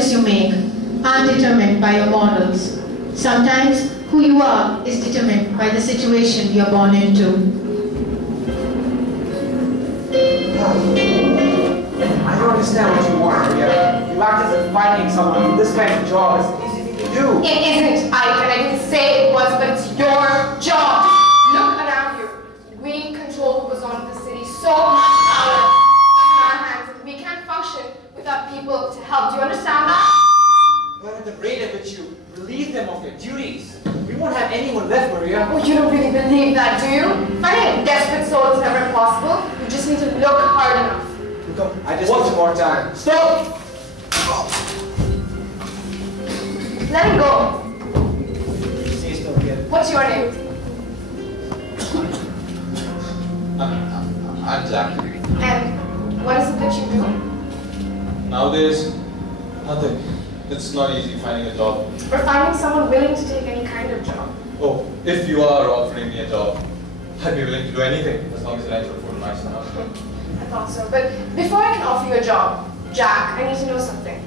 choices you make aren't determined by your morals. Sometimes who you are is determined by the situation you're born into. I don't understand what you want, Amelia. You act as if finding someone for this kind of job is an easy thing to do. It isn't, Ike, and I didn't say it was, but it's your job. Look around you. We control what goes on in the city. So much power is in our hands, and we can't function without people to help. Do you understand that? But at the rate at which you relieve them of their duties, we won't have anyone left, Maria. Oh, you don't really believe that, do you? Finding a desperate soul is never impossible. You just need to look hard enough. Look, I just want some more time. Stop! Let him go. Stay still again. What's your name? I'm Jack. And what is it that you do? Nowadays, nothing. It's not easy finding a job. Or finding someone willing to take any kind of job. Oh, if you are offering me a job, I'd be willing to do anything as long as it ends with food and nice enough. I thought so. But before I can offer you a job, Jack, I need to know something.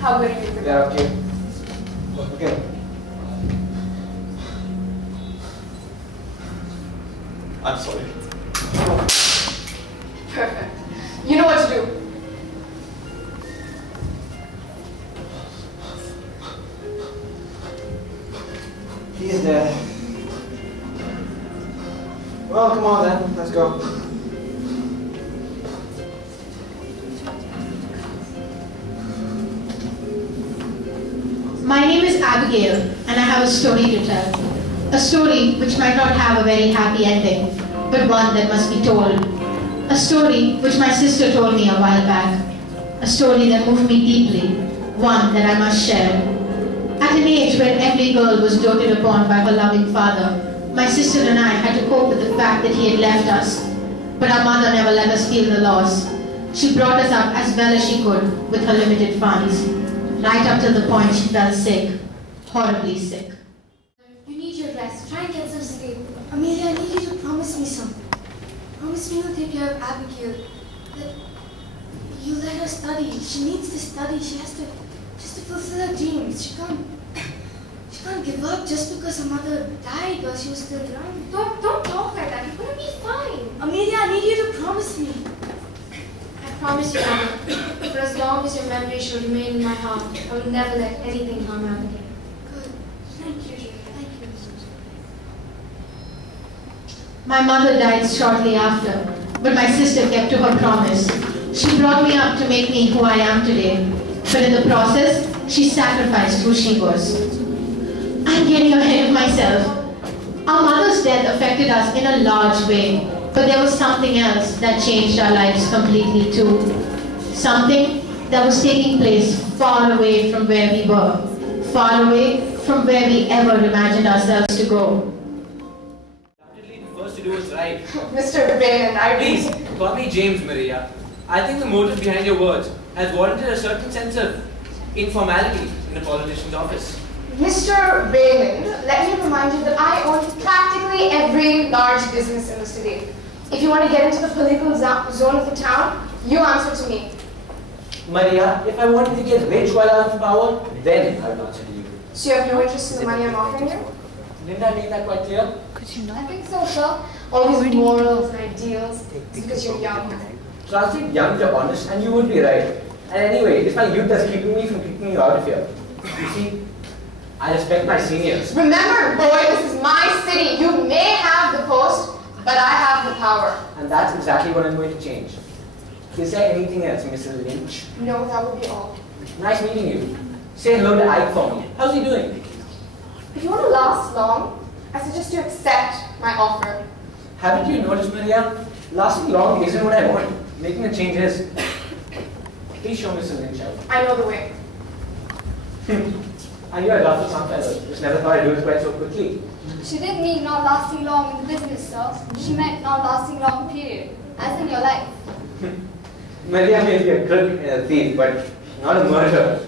How good are you with Yeah, okay. Okay. I'm sorry. Perfect. You know what to do. He's dead. Well, come on then. Let's go. My name is Abigail, and I have a story to tell. A story which might not have a very happy ending, but one that must be told. A story which my sister told me a while back. A story that moved me deeply, one that I must share. At an age when every girl was doted upon by her loving father, my sister and I had to cope with the fact that he had left us. But our mother never let us feel the loss. She brought us up as well as she could with her limited funds, right up to the point she fell sick, horribly sick. You need your rest. Try and get some sleep. Amelia, I need you to promise me something. Promise me you'll take care of Abigail. That you let her study. She needs to study. She has to fulfill her dreams. She can't give up just because her mother died while she was still young. Don't talk like that. You're gonna be fine. Amelia, I need you to promise me. I promise you, Anna, for as long as your memory shall remain in my heart, I will never let anything harm Abigail. Good. Thank you. Thank you. My mother died shortly after, but my sister kept to her promise. She brought me up to make me who I am today, but in the process, she sacrificed who she was. I'm getting ahead of myself. Our mother's death affected us in a large way, but there was something else that changed our lives completely too. Something that was taking place far away from where we were, far away from where we ever imagined ourselves to go. Definitely the first to do is right. Mr. Raymond, I Please, call me James, Maria. I think the motive behind your words has warranted a certain sense of informality in the politician's office. Mr. Raymond, let me remind you that I own practically every large business in the city. If you want to get into the political zone of the town, you answer to me. Maria, if I wanted to get rich while I was in power, then I would answer to you. So you have no interest in the money I'm offering you? Didn't I make that quite clear? I think so, sir. All these morals and ideals, it's because you're young. Translate young to honest and you would be right. And anyway, it's my youth that's keeping me from kicking you out of here. You see, I respect my seniors. Remember, boy, this is my city. You may have the post, but I have the power. And that's exactly what I'm going to change. Is there anything else, Mrs. Lynch? No, that would be all. Nice meeting you. Say hello to Ike for me. How's he doing? If you want to last long, I suggest you accept my offer. Haven't you noticed, Maria? Lasting long isn't what I want. Making a change is. Please show Mrs. Lynch out. I know the way. I knew I'd love for some fellows. Just never thought I'd do it quite so quickly. She didn't mean not lasting long in the business, sir. She meant not lasting long, period. As in your life. Maria may be a crook and a thief, but not a murderer.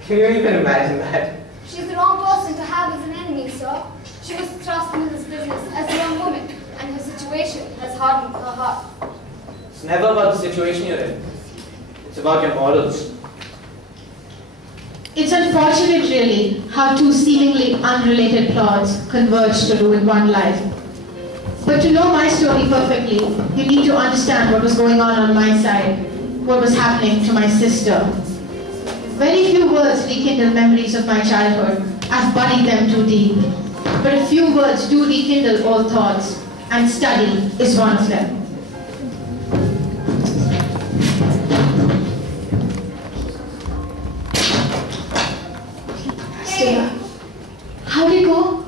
Can you even imagine that? She's the wrong person to have as an enemy, sir. She was thrust into this business as a young woman, and her situation has hardened her heart. It's never about the situation you're in. It's about your morals. It's unfortunate, really, how two seemingly unrelated plots converge to ruin one life. But to know my story perfectly, you need to understand what was going on my side, what was happening to my sister. Very few words rekindle memories of my childhood. I've buried them too deep. But a few words do rekindle old thoughts, and study is one of them. Hey. How'd it go?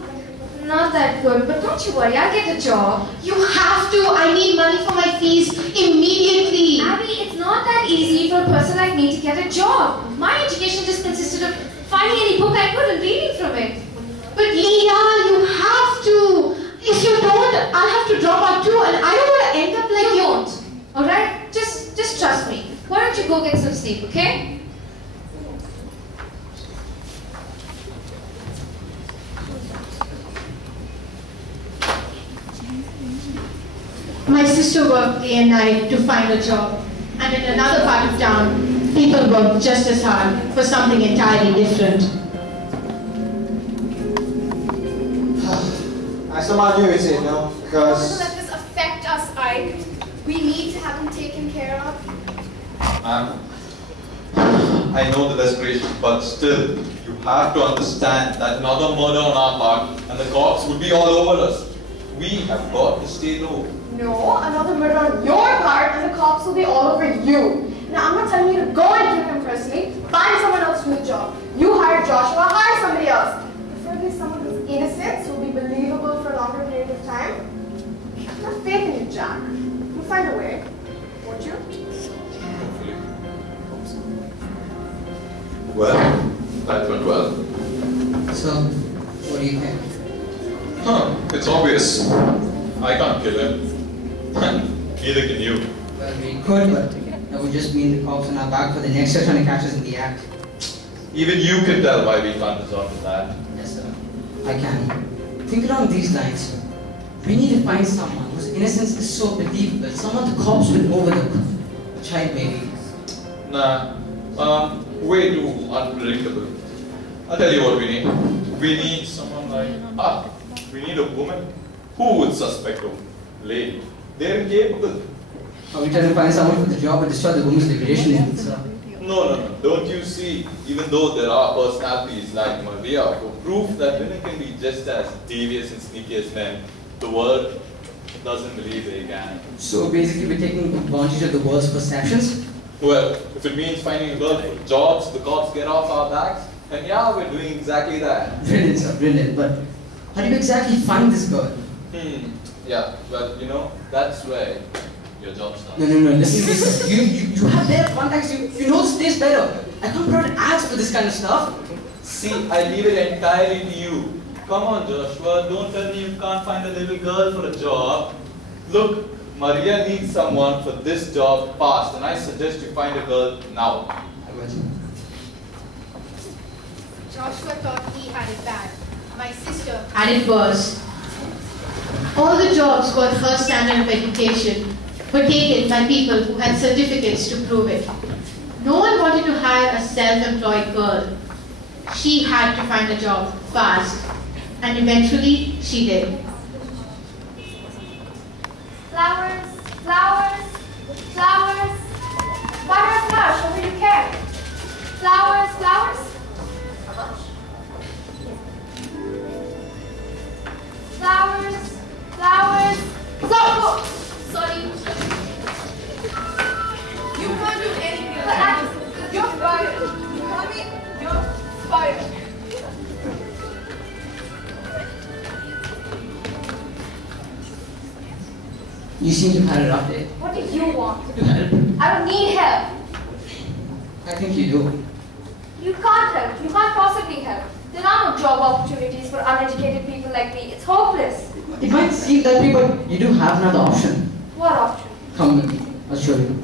Not that good, but don't you worry, I'll get a job. You have to. I need money for my fees immediately. Abby, it's not that easy for a person like me to get a job. My education just consisted of finding any book I could and reading from it. But Leah, you have to. If you don't, I'll have to drop out too, and I don't want to end up like You you. won't, alright? Just trust me. Why don't you go get some sleep, okay? My sister worked day and night to find a job, and in another part of town, people work just as hard for something entirely different. I somehow knew it, you know, Don't because let this affect us, Ike. We need to have him taken care of. I know the desperation, but still, you have to understand that another murder on our part and the cops would be all over us. We have got to stay low. No, another murder on your part and the cops will be all over you. Now, I'm not telling you to go and kill him personally. Find someone else to do the job. You hire Joshua, hire somebody else. Preferably someone who's innocent, so will be believable for a longer period of time. I have faith in you, Jack. You'll find a way, won't you? Hopefully. Well, that went well. So, what do you think? It's obvious. I can't kill him. Neither can you. Well, we could, but that would just mean the cops on our back for the next set trying to catch us in the act. Even you can tell why we can't resort to that. Yes, sir. I can. Think along these lines. We need to find someone whose innocence is so believable, someone the cops will overlook. A child, maybe. Nah, way too unpredictable. I'll tell you what we need. We need someone like, we need a woman. Who would suspect a lady? They're incapable. Are we trying to find someone for the job or destroy the woman's reputation in it, sir? No. Don't you see, even though there are personalities like Maria who prove that women can be just as devious and sneaky as men, the world doesn't believe they can. So basically we're taking advantage of the world's perceptions? Well, if it means finding a girl for jobs, the cops get off our backs, then yeah, we're doing exactly that. Brilliant, sir, brilliant. But how do you exactly find this girl? Yeah, well, you know, that's where your job starts. No, listen, you have better contacts, you know this place better. I can't put out ads for this kind of stuff. See, I leave it entirely to you. Come on, Joshua, don't tell me you can't find a little girl for a job. Look, Maria needs someone for this job fast, and I suggest you find a girl now. I got you. Joshua thought he had it bad. My sister had it worse. All the jobs got her standard of education were taken by people who had certificates to prove it. No one wanted to hire a self-employed girl. She had to find a job fast, and eventually she did. Flowers, flowers, flowers. Buy her flowers, show her you care. Flowers, flowers. How much? Flowers, flowers. Stop! Sorry. You can't do anything But like that. You're fired. You heard me? You're fired. You seem to have had a rough day. What do you want? To help? I don't need help. I think you do. You can't help. You can't possibly help. There are no job opportunities for uneducated people like me. It's hopeless. It might seem that way, but you do have another option. What option? Come with me. I'll show you.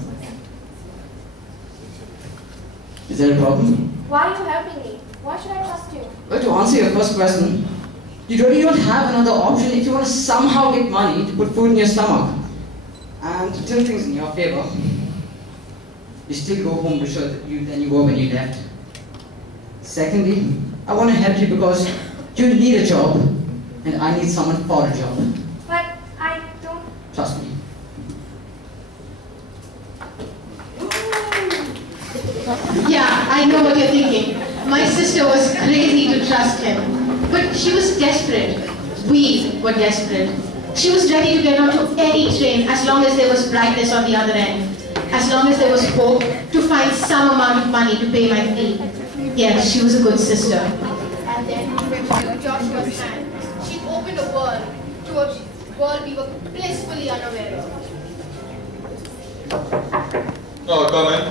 Is there a problem? Why are you helping me? Why should I trust you? Well, to answer your first question, you really don't have another option if you want to somehow get money to put food in your stomach. And to turn things in your favor, you still go home richer than you were when you left. Secondly, I want to help you because you need a job, and I need someone for a job. But I don't... Trust me. Yeah, I know what you're thinking. My sister was crazy to trust him, but she was desperate. We were desperate. She was ready to get onto any train as long as there was brightness on the other end, as long as there was hope to find some amount of money to pay my fee. Yes, she was a good sister. And then, when she took Joshua's hand, she opened a world to a world we were blissfully unaware of. Oh, come in.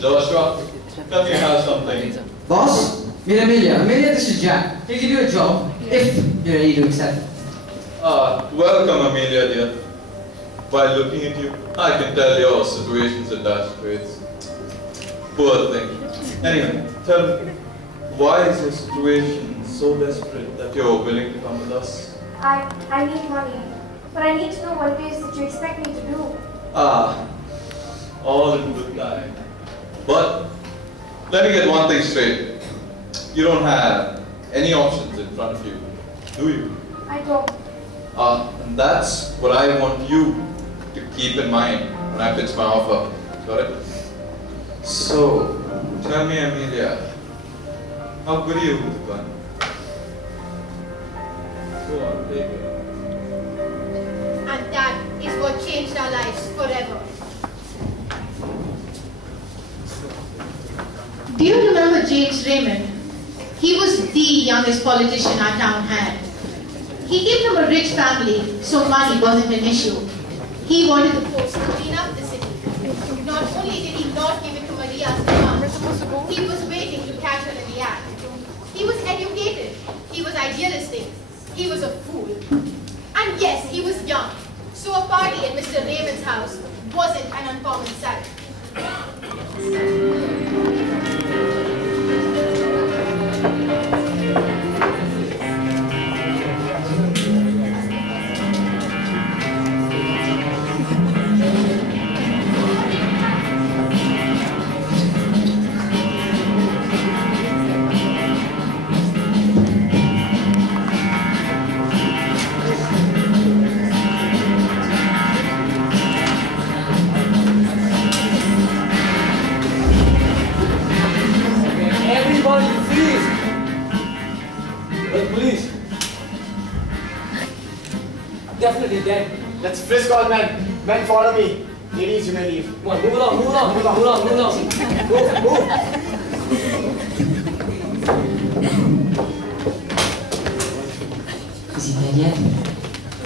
Joshua, let me have something. Boss, meet Amelia. Amelia, this is Jack. He'll give you a job if you're ready to accept it. Welcome, Amelia, dear. By looking at you, I can tell your situation's a dire straits. Poor thing. Anyway, tell me, why is your situation so desperate that you're willing to come with us? I need money, but I need to know what it is that you expect me to do. All in good time. But let me get one thing straight. You don't have any options in front of you, do you? I don't. And that's what I want you to keep in mind when I pitch my offer. Got it? So, tell me, Amelia, how good are you with the gun? Go on, take it. And that is what changed our lives forever. Do you remember James Raymond? He was the youngest politician our town had. He came from a rich family, so money wasn't an issue. He wanted the force to clean up the city. Not only did he not give it to Maria's demand, he was waiting to catch her in the act. He was educated. He was idealistic. He was a fool. And yes, he was young. So a party at Mr. Raymond's house wasn't an uncommon sight. Definitely dead. Let's frisk all men. Men, follow me. Ladies, you may leave. Come on, move along, move along, move along, move along. Move. Is he dead yet?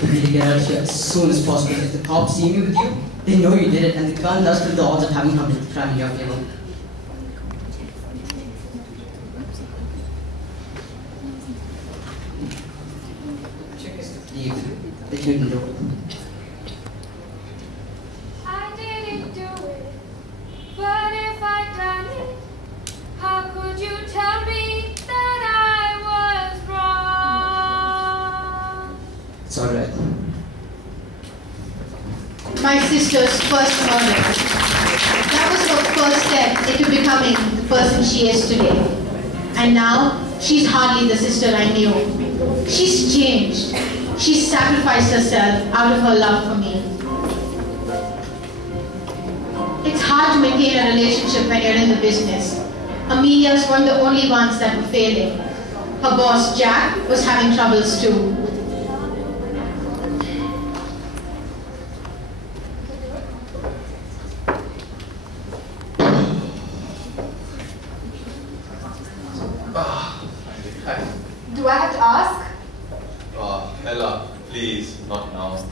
We need to get out of here as soon as possible. If the cops see me with you, they know you did it, and the gun does to the odds of having committed the crime in your favor. Leave. They couldn't do it. I didn't do it, but if I'd done it, how could you tell me that I was wrong? It's alright. My sister's first murder. That was her first step into becoming the person she is today. And now, she's hardly the sister I knew. She's changed. She sacrificed herself out of her love for me. It's hard to maintain a relationship when you're in the business. Amelia's one of the only ones that were failing. Her boss, Jack, was having troubles too. Do I have to ask? Ella, please, not now.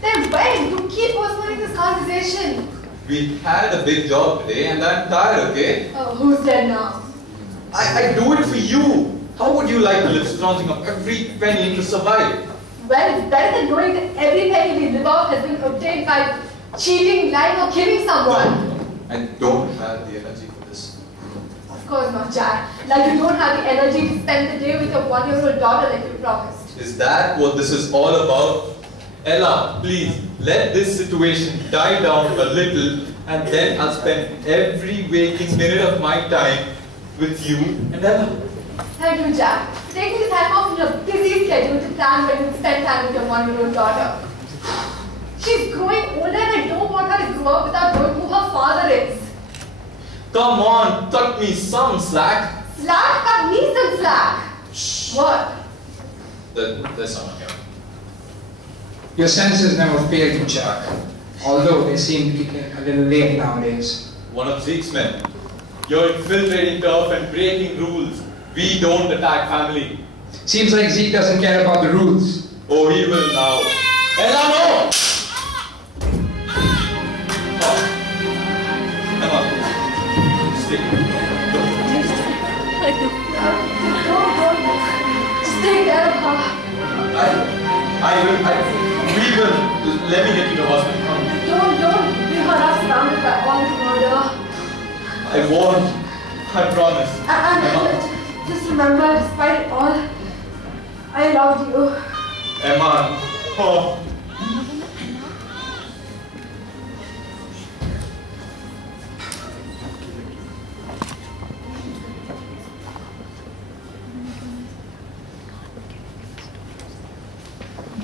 Then when? You keep postponing this conversation. We had a big job today and I'm tired, okay? Oh, who's dead now? I do it for you. How would you like to live scrounging up every penny to survive? Well, it's better than knowing that every penny we live off has been obtained by cheating, lying, or killing someone. I don't have the energy for this. Of course not, Jack. Like you don't have the energy to spend the day with your one-year-old daughter like you promised. Is that what this is all about? Ella, please, let this situation die down a little And then I'll spend every waking minute of my time with you and Emma. Thank you, Jack, for taking the time off in your busy schedule to plan when you spend time with your one-year-old daughter. She's growing older and I don't want her to grow up without knowing who her father is. Come on, cut me some slack. Slack? Cut me some slack. Shh. What? There's someone here. Your senses never failed you, Jack, although they seem to kick in a little late nowadays. One of Zeke's men. You're infiltrating turf and breaking rules. We don't attack family. Seems like Zeke doesn't care about the rules. Oh, he will now. Ella, no! Oh. Emma, stay. Go. Stay there, Papa. We will. Let me get you to the hospital. Come. Don't bring her up surrounded by all this murder. I won't. I promise. And just remember, despite it all, I loved you. Emma. Oh.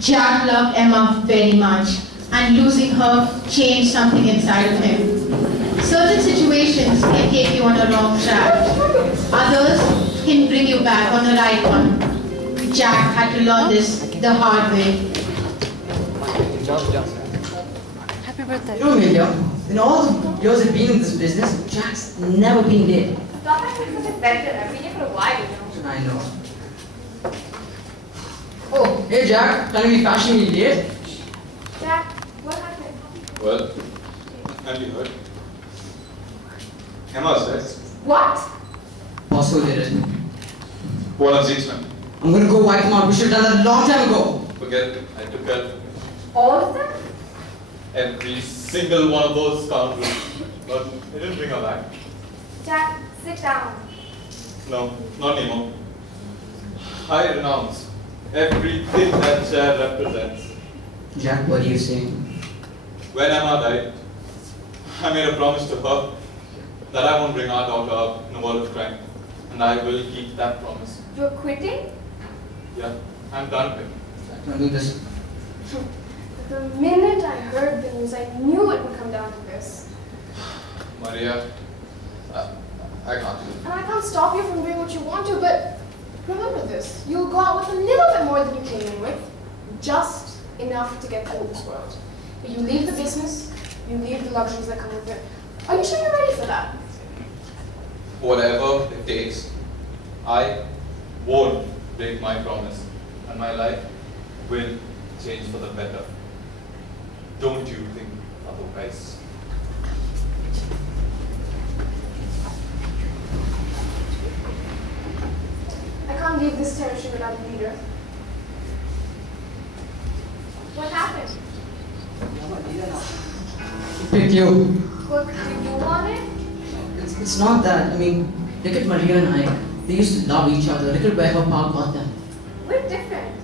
Jack loved Emma very much, and losing her changed something inside of him. Certain situations can take you on a wrong track. Others can bring you back on the right one. Jack had to learn this the hard way. Happy birthday. You know, Amelia, in all the years I've been in this business, Jack's never been late. Stop acting such a better. I've been here for a while, you know. I know. Oh, hey Jack, can you be fashionably late? Jack, what happened? Well, have you heard? Emma says. What? Boss, who did it? One of Zeke's men. I'm gonna go wipe him out. We should have done that a long time ago. Forget it. I took care of All of them? every single one of those scoundrels. But I didn't bring her back. Jack, sit down. No, not anymore. I renounce everything that chair represents. Jack, what are you saying? When Emma died, I made a promise to her that I won't bring our daughter up in a world of crime. And I will keep that promise. You're quitting? Yeah, I'm done with it. Don't do this. The minute I heard the news, I knew it would come down to this. Maria, I can't do it. And I can't stop you from doing what you want to, but remember this. You'll go out with a little bit more than you came in with. Just enough to get through this world. But you leave the business, you leave the luxuries that come with it. Are you sure you're ready for that? Whatever it takes, I won't break my promise. And my life will change for the better. Don't you think otherwise? I can't leave this territory without a leader. What happened? Pick you. What, do you want it? It's not that. I mean, look at Maria and I. They used to love each other. Look at where her pa got them. We're different.